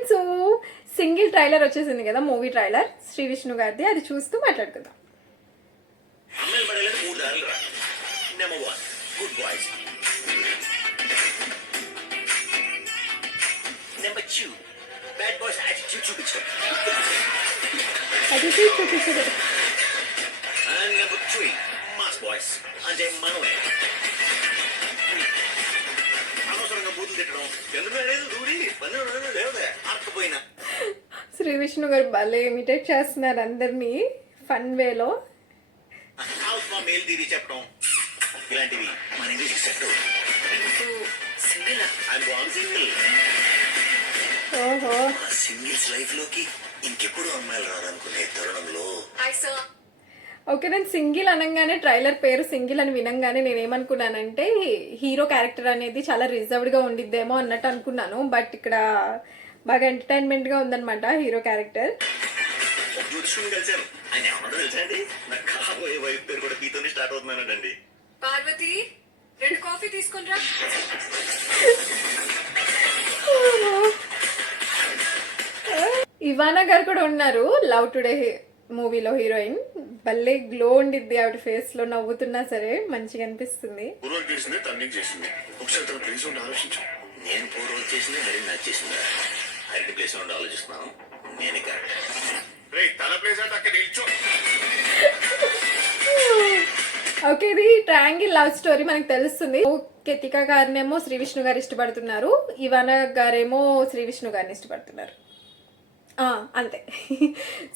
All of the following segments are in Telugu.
ఫ్రెండ్స్, సింగిల్ ట్రైలర్ వచ్చేసింది కదా, మూవీ ట్రైలర్ శ్రీ విష్ణు గారిది. అది చూస్తూ మాట్లాడుకుందాం. అమ్మాయిలు పడేలేదు 3 దారులు రా. Number 1 good boys, number 2 bad boys attitude చూపించడం, అది చూపించదు. అండ్ నెంబర్ 3 మాస్ బాయ్స్ అంటే మనమే. అనవసరంగా బూతులు తిట్టడం, ఎందుకు అనేది రూఢి పని లేవుదే అర్థపోయినా. శ్రీ విష్ణు గారు భలే ఇమిటేట్ చేస్తున్నారు అందరినీ ఫన్ వేలో. మేల్ తీరి చెప్పడం ఇలాంటివి మన ఇంగ్లీష్ సెట్. సింగిల్ సింగిల్ ఓహో, సింగిల్స్ లైఫ్ లోకి ఇంకెప్పుడు అమ్మాయిలు రాదనుకునే తరుణంలో ఓకే. నేను సింగిల్ అనగానే, ట్రైలర్ పేరు సింగిల్ అని వినంగానే నేను ఏమనుకున్నానంటే హీరో క్యారెక్టర్ అనేది చాలా రిజర్వ్డ్గా ఉండిద్దేమో అన్నట్టు అనుకున్నాను. బట్ ఇక్కడ బాగా ఎంటర్టైన్మెంట్గా ఉందన్నమాట హీరో క్యారెక్టర్. కలిసాను ఆయన ఏమన్నా తెలుసా అండి, నాకు కాబోయే వైఫ్ పేరు కూడా పీతోనే స్టార్ట్ అవుతున్నానండి. పార్వతి 2 కాఫీ తీసుకునిరా. ఇవానా గారు కూడా ఉన్నారు లవ్ టుడే మూవీలో హీరోయిన్. భలే గ్లో ఉండిద్ది ఆవిడ ఫేస్ లో, నవ్వుతున్నా సరే మంచిగా అనిపిస్తుంది. నేను 4 రోజులు చేసింది హరి నచ్చేసిందా, హరి ప్లేస్ ఉండి ఆలోచిస్తున్నాను నేనే కరెక్ట్. తన ప్లేస్ అంటే అక్కడ నిల్చో. ఓకే, ఇది ట్రయాంగిల్ లవ్ స్టోరీ మనకు తెలుస్తుంది. కేతిక గారినేమో శ్రీ విష్ణు గారు ఇష్టపడుతున్నారు, ఇవానా గారేమో శ్రీ విష్ణు గారిని ఇష్టపడుతున్నారు, అంతే.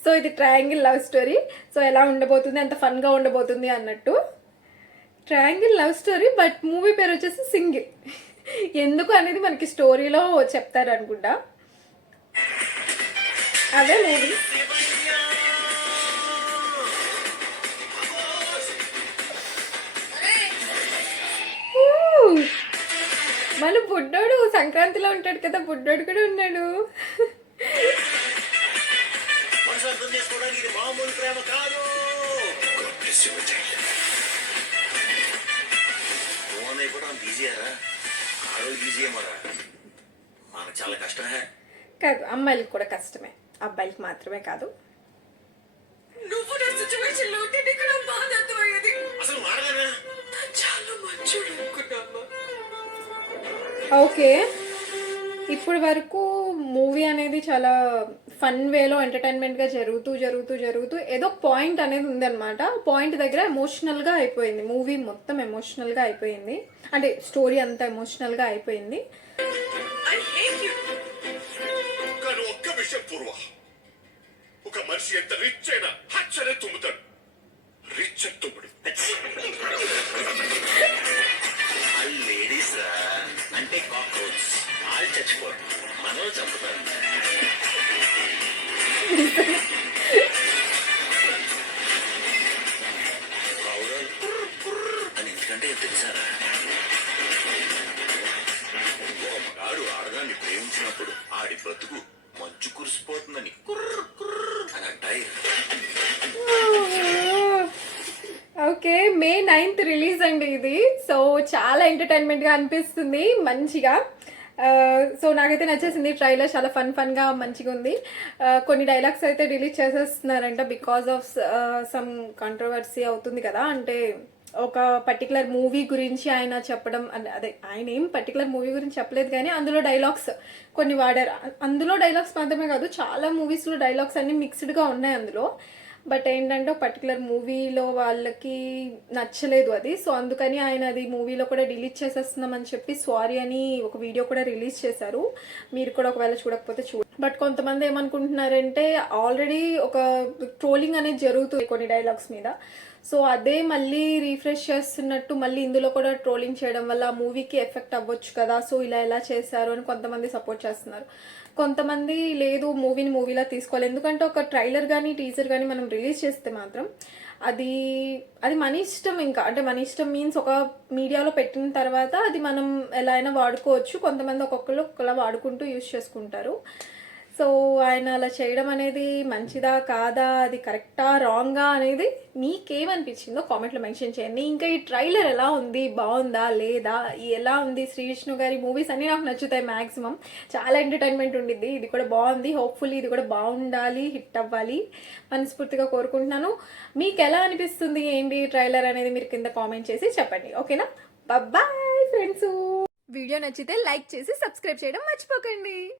సో ఇది ట్రయాంగిల్ లవ్ స్టోరీ. సో ఎలా ఉండబోతుంది, ఎంత ఫన్గా ఉండబోతుంది అన్నట్టు. Triangle love story, but movie పేరు వచ్చేసి సింగిల్. ఎందుకు అనేది మనకి స్టోరీలో చెప్తారు అనుకుంటా. అదే మూవీ. మన బుడ్డోడు సంక్రాంతిలో ఉంటాడు కదా, బుడ్డోడు కూడా ఉన్నాడు. అర్థం చేసుకోవడానికి ఇది మామూలు ప్రేమ కాదు. ఫోన్ అయిపోవడం బిజీయారా, ఆడవాళ్ళు బిజీ మరా, మనకు చాలా కష్టమే. కాదు, అమ్మాయిలకు కూడా కష్టమే, అబ్బాయిలకు మాత్రమే కాదు. నువ్వు నా సిచ్యువేషన్ లో ఉంటే నీకు నా బాధ అర్థమయ్యేది. అసలు మాడగానే చాలా మంచోడు అనుకున్నామ్మా. ఓకే, ఇప్పుడు వరకు మూవీ అనేది చాలా ఫన్ వేలో ఎంటర్టైన్మెంట్గా జరుగుతూ ఏదో పాయింట్ అనేది ఉందన్నమాట. పాయింట్ దగ్గర ఎమోషనల్గా అయిపోయింది మూవీ, మొత్తం ఎమోషనల్గా అయిపోయింది. అంటే స్టోరీ అంతా ఎమోషనల్గా అయిపోయింది. I hate you. కానీ ఒక్క విషయం పూర్వ, ఒక మనిషి ఎంత రిచ్ అయినా హచ్చనే తుమ్ముతాడు. రిచ్ అని తుమ్ముడు లేడీస్ అంటే కాక్రోచ్, వాళ్ళు చచ్చిపోరు, మనలో చంపుతారు. అని ఎందుకంటే తెలుసారా, ఆడు ఆడదాన్ని ప్రేమించినప్పుడు ఆడి బ్రతుకు మంచు కురిసిపోతుందని అని అంటాయి. ఓకే, May 9th రిలీజ్ అండి ఇది. సో చాలా ఎంటర్టైన్మెంట్గా అనిపిస్తుంది మంచిగా. సో నాకైతే నచ్చేసింది ట్రైలర్, చాలా ఫన్గా మంచిగా ఉంది. కొన్ని డైలాగ్స్ అయితే డిలీట్ చేసేస్తున్నారంట బికాస్ ఆఫ్ సమ్ కాంట్రవర్సీ అవుతుంది కదా. అంటే ఒక పర్టికులర్ మూవీ గురించి ఆయన చెప్పడం, అదే ఆయన ఏం పర్టికులర్ మూవీ గురించి చెప్పలేదు కానీ అందులో డైలాగ్స్ కొన్ని వాడారు. అందులో డైలాగ్స్ మాత్రమే కాదు, చాలా మూవీస్లో డైలాగ్స్ అన్నీ మిక్స్డ్గా ఉన్నాయి అందులో. బట్ ఏంటంటే ఒక పర్టికులర్ మూవీలో వాళ్ళకి నచ్చలేదు అది. సో అందుకని ఆయన అది మూవీలో కూడా డిలీట్ చేసేస్తున్నామని చెప్పి సారీ అని ఒక వీడియో కూడా రిలీజ్ చేశారు. మీరు కూడా ఒకవేళ చూడకపోతే బట్ కొంతమంది ఏమనుకుంటున్నారంటే ఆల్రెడీ ఒక ట్రోలింగ్ అనేది జరుగుతుంది కొన్ని డైలాగ్స్ మీద. సో అదే మళ్ళీ రీఫ్రెష్ చేస్తున్నట్టు మళ్ళీ ఇందులో కూడా ట్రోలింగ్ చేయడం వల్ల ఆ మూవీకి ఎఫెక్ట్ అవ్వచ్చు కదా, సో ఇలా చేశారు అని కొంతమంది సపోర్ట్ చేస్తున్నారు. కొంతమంది లేదు, మూవీలా తీసుకోవాలి. ఎందుకంటే ఒక ట్రైలర్ కానీ టీజర్ కానీ మనం రిలీజ్ చేస్తే మాత్రం అది మన ఇష్టం. ఇంకా అంటే మన ఇష్టం మీన్స్ ఒక మీడియాలో పెట్టిన తర్వాత అది మనం ఎలా అయినా వాడుకోవచ్చు. కొంతమంది ఒక్కొక్కరు ఒకలా వాడుకుంటూ యూజ్ చేసుకుంటారు. సో ఆయన అలా చేయడం అనేది మంచిదా కాదా, అది కరెక్టా రాంగా అనేది మీకేమనిపించిందో కామెంట్లో మెన్షన్ చేయండి. ఇంకా ఈ ట్రైలర్ ఎలా ఉంది, బాగుందా లేదా, ఎలా ఉంది, శ్రీ విష్ణు గారి మూవీస్ అన్నీ నాకు నచ్చుతాయి మ్యాక్సిమం. చాలా ఎంటర్టైన్మెంట్ ఉండిద్ది. ఇది కూడా బాగుంది. హోప్ఫుల్లీ ఇది కూడా బాగుండాలి, హిట్ అవ్వాలి మనస్ఫూర్తిగా కోరుకుంటున్నాను. మీకు ఎలా అనిపిస్తుంది ఏంటి ట్రైలర్ అనేది మీరు కింద కామెంట్ చేసి చెప్పండి. ఓకేనా, బాయ్ ఫ్రెండ్స్. వీడియో నచ్చితే లైక్ చేసి సబ్స్క్రైబ్ చేయడం మర్చిపోకండి.